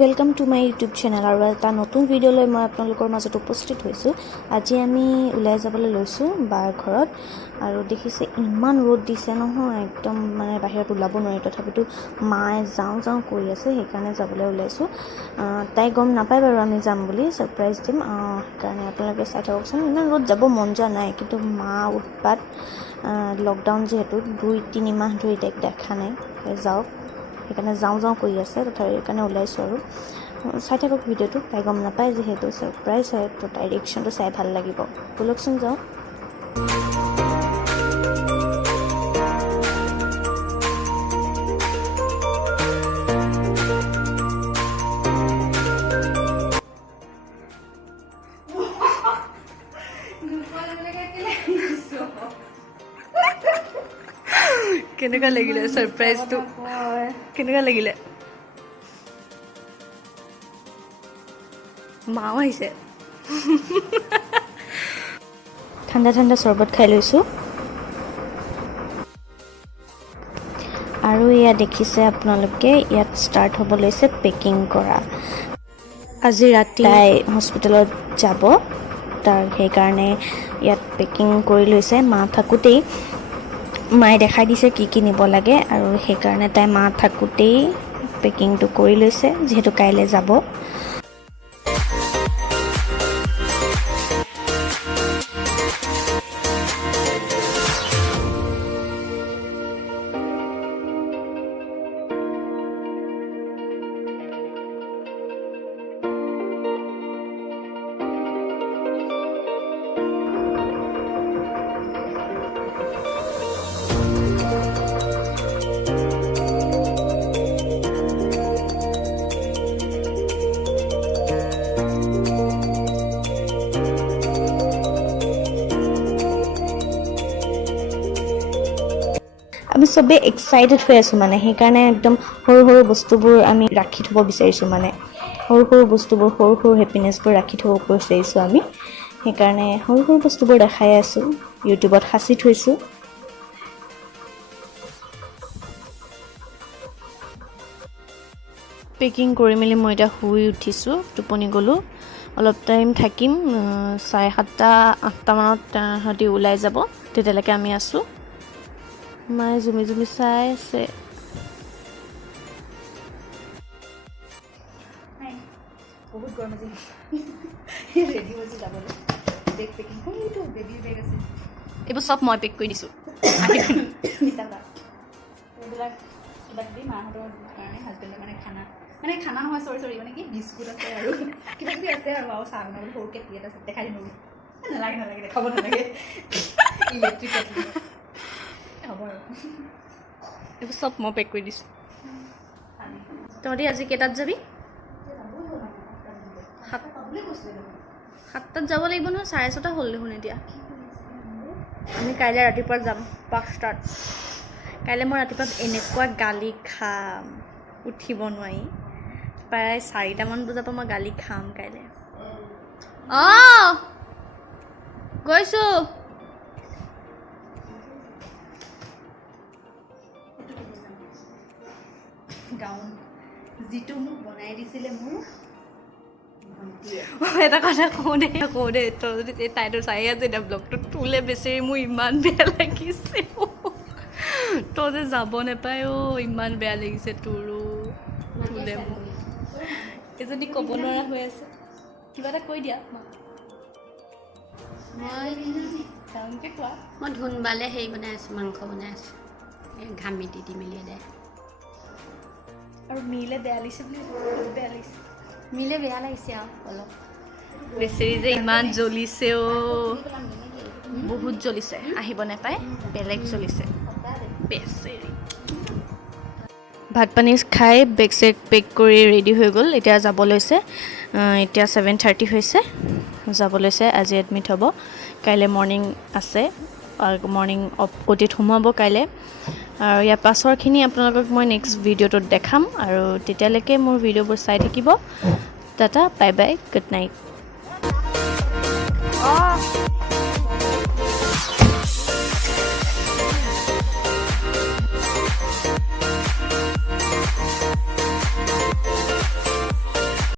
Welcome to my YouTube channel और এটা নতুন ভিডিও লৈ মই আপোনালোকৰ মাজত উপস্থিত হৈছো। আজি আমি উলাই যাবলৈ লৈছো বাৰ ঘৰত আৰু দেখিছে ইমান ৰ'দ দিছে নহয়, একদম মানে বাহিৰত ওলাব নোৱাৰি। তথাপিতো মায়ে যাওঁ কৰি আছে, সেইকাৰণে যাবলৈ ওলাইছো। তাই গম নাপায় বাৰু আমি যাম বুলি, সাৰপ্ৰাইজ দিম। সেইকাৰণে আপোনালোকে চাই থাককচোন। ইমান ৰ'দ যাব মন যোৱা নাই, কিন্তু মা উৎপাত, লকডাউন যেহেতু 2-3 মাহ ধৰি তাইক দেখা নাই, যাওক সেইকাৰণে যাওঁ কৰি আছে। তথাপি সেইকাৰণে ওলাইছোঁ আৰু চাই থাকক ভিডিঅ'টো। তাই গম নাপায় যিহেতু ছাৰপ্ৰাইজ হয়, তো তাইৰ ৰিয়েকশ্যনটো চাই ভাল লাগিব। ব'লকচোন যাওঁ। কেনেকুৱা লাগিলে ছাৰপ্ৰাইজটো? কেনেকুৱা লাগিলে? মাও আহিছে। ঠাণ্ডা চৰবত খাই লৈছোঁ। আৰু ইয়াত দেখিছে আপোনালোকে, ইয়াত ষ্টাৰ্ট হ'ব লৈছে পেকিং কৰা। আজি ৰাতি তাই হস্পিটেলত যাব, সেইকাৰণে ইয়াত পেকিং কৰি লৈছে। মা থাকোঁতেই মায়ে দেখাই দিছে কি নিব লাগে, আৰু সেইকাৰণে তাই মা থাকোঁতেই পেকিংটো কৰি লৈছে, যিহেতু কাইলৈ যাব। আমি চবেই এক্সাইটেড হৈ আছোঁ, মানে সেইকাৰণে একদম সৰু বস্তুবোৰ আমি ৰাখি থ'ব বিচাৰিছোঁ। মানে সৰু বস্তুবোৰ, সৰু হেপিনেছবোৰ ৰাখি থ'ব বিচাৰিছোঁ আমি। সেইকাৰণে সৰু বস্তুবোৰ দেখাই আছোঁ, ইউটিউবত সাঁচি থৈছোঁ। পেকিং কৰি মেলি মই এতিয়া শুই উঠিছোঁ, টোপনি গ'লোঁ। অলপ টাইম থাকিম, 7:30-8টা মানত সিহঁতি ওলাই যাব, তেতিয়ালৈকে আমি আছোঁ। মায়ে জুমি চাই আছে। বহুত গৰম আজি, ৰেডি হৈছে যাবলৈ। বেগ পেকিং, কোনটো বেবী বেগ আছে, এইবোৰ চব মই পেক কৰি দিছোঁ। এইবিলাক কিবা কিবি মাহঁতৰ কাৰণে, হাজবেণ্ডৰ কাৰণে খানা নহয়, চৰি মানে কি বিস্কুট আছে আৰু কিবা কিবি আছে আৰু চাহ বনাবলৈ সৰু কেটলি এটা আছে। দেখাই দিম নালাগে দেখাব নালাগে। ইলেক্ট্ৰিক কেটলি হ'ব আৰু এইবোৰ চব মই পেক কৰি দিছোঁ। তহঁতি আজি কেইটাত যাবি? 7টাত যাব লাগিব নহয়, 6:30 হ'ল দেখোন এতিয়া। আমি কাইলৈ ৰাতিপুৱা যাম 5টাত। কাইলৈ মই ৰাতিপুৱা এনেকুৱা গালি খাম, উঠিব নোৱাৰি। প্ৰায় 4টামান বজাৰ পৰা মই গালি খাম কাইলৈ। গৈছোঁ। গাউন যিটো মোক বনাই দিছিলে মোৰ। এটা কথা কওঁ দে, তই যদি তাইতো চাই আছে এতিয়া ব্লগটো, তোলে বেচেৰি মোৰ ইমান বেয়া লাগিছে। তই যে যাব নাপায়, ইমান বেয়া লাগিছে তোৰো। তোলে মোক এজনী ক'ব নোৱাৰা হৈ আছে, কিবা এটা কৈ দিয়া। মই ধুনবালে হেৰি বনাই আছোঁ, মাংস বনাই আছোঁ, ঘামি দি মেলি দে। আৰু মিলে বেয়া লাগিছে বুলি, বেয়া লাগিছে। মিলে বেয়া লাগিছে আৰু অলপ। বেচেৰি যে ইমান জ্বলিছে, বহুত জ্বলিছে, আহিব নাপায়, বেলেগ জ্বলিছে বেচেৰি। ভাত পানী খাই বেগ চেগ পেক কৰি ৰেডি হৈ গ'ল, এতিয়া যাব লৈছে। এতিয়া 7:30 হৈছে, যাব লৈছে। আজি এডমিট হ'ব, কাইলৈ মৰ্ণিং আছে, মৰ্ণিং অ'টিত সোমাব কাইলৈ। আৰু ইয়াৰ পাছৰখিনি আপোনালোকক মই নেক্সট ভিডিঅ'টোত দেখাম, আৰু তেতিয়ালৈকে মোৰ ভিডিঅ'বোৰ চাই থাকিব। Tata, bye bye, good night.